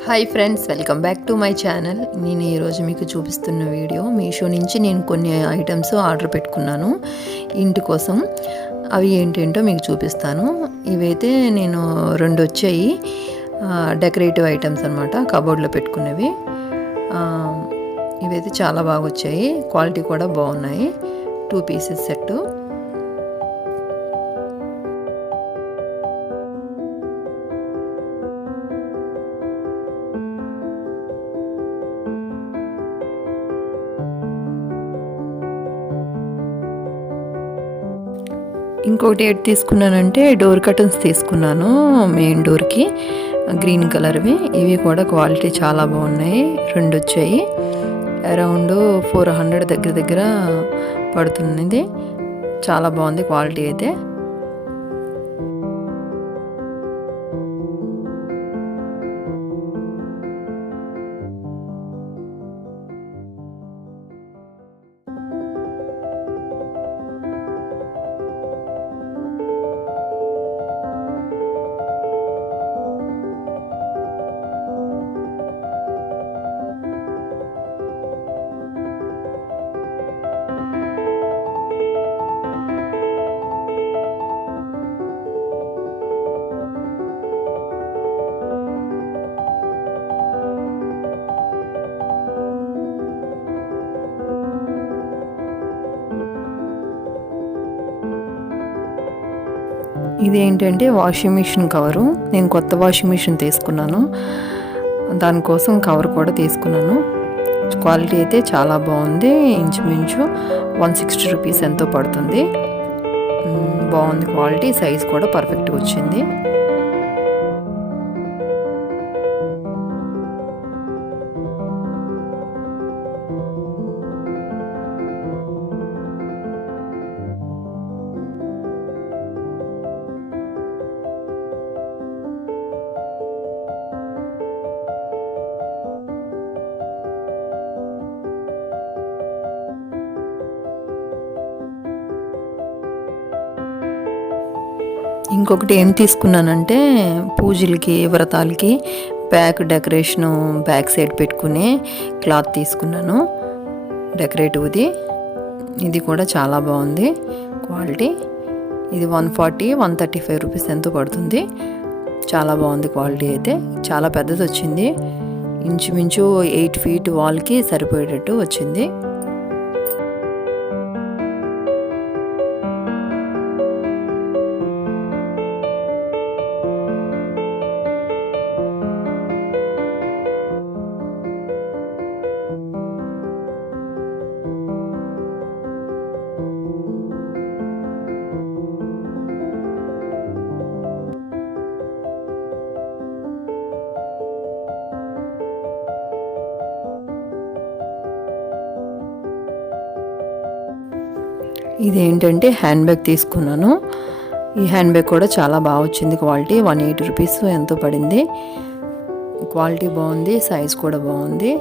Hi friends, welcome back to my channel. నేను ఈరోజు మీకు చూపిస్తున్న వీడియో మీషో నుంచి నేను కొన్ని ఐటమ్స్ ఆర్డర్ పెట్టుకున్నాను ఇంటి కోసం. అవి ఏంటేంటో మీకు చూపిస్తాను. ఇవైతే నేను 2 వచ్చాయి, డెకరేటివ్ ఐటమ్స్ అనమాట, కబోర్డ్లో పెట్టుకునేవి. ఇవైతే చాలా బాగా వచ్చాయి, క్వాలిటీ కూడా బాగున్నాయి. 2 పీసెస్ సెట్టు. ఇంకోటి ఏది తీసుకున్నానంటే డోర్ కర్టన్స్ తీసుకున్నాను, మెయిన్ డోర్కి గ్రీన్ కలర్వి. ఇవి కూడా క్వాలిటీ చాలా బాగున్నాయి. 2 వచ్చాయి, అరౌండ్ 400 దగ్గర పడుతున్నది. చాలా బాగుంది క్వాలిటీ అయితే. ఇదేంటంటే వాషింగ్ మిషన్ కవరు. నేను కొత్త వాషింగ్ మిషన్ తీసుకున్నాను, దానికోసం కవర్ కూడా తీసుకున్నాను. క్వాలిటీ అయితే చాలా బాగుంది. ఇంచుమించు 160 రూపీస్ ఎంతో పడుతుంది. బాగుంది క్వాలిటీ, సైజ్ కూడా పర్ఫెక్ట్గా వచ్చింది. ఇంకొకటి ఏం తీసుకున్నానంటే పూజలకి, వ్రతాలకి బ్యాక్ డెకరేషను, బ్యాక్ సైడ్ పెట్టుకునే క్లాత్ తీసుకున్నాను, డెకరేటివ్ది. ఇది కూడా చాలా బాగుంది క్వాలిటీ. ఇది 135 రూపీస్ ఎంతో పడుతుంది. చాలా బాగుంది క్వాలిటీ అయితే. చాలా పెద్దది వచ్చింది, ఇంచుమించు 8 ఫీట్ వాల్కి సరిపోయేటట్టు వచ్చింది. ఇదేంటంటే హ్యాండ్ బ్యాగ్ తీసుకున్నాను. ఈ హ్యాండ్ బ్యాగ్ కూడా చాలా బాగా వచ్చింది క్వాలిటీ. 180 రూపీస్ ఎంతో పడింది. క్వాలిటీ బాగుంది, సైజ్ కూడా బాగుంది.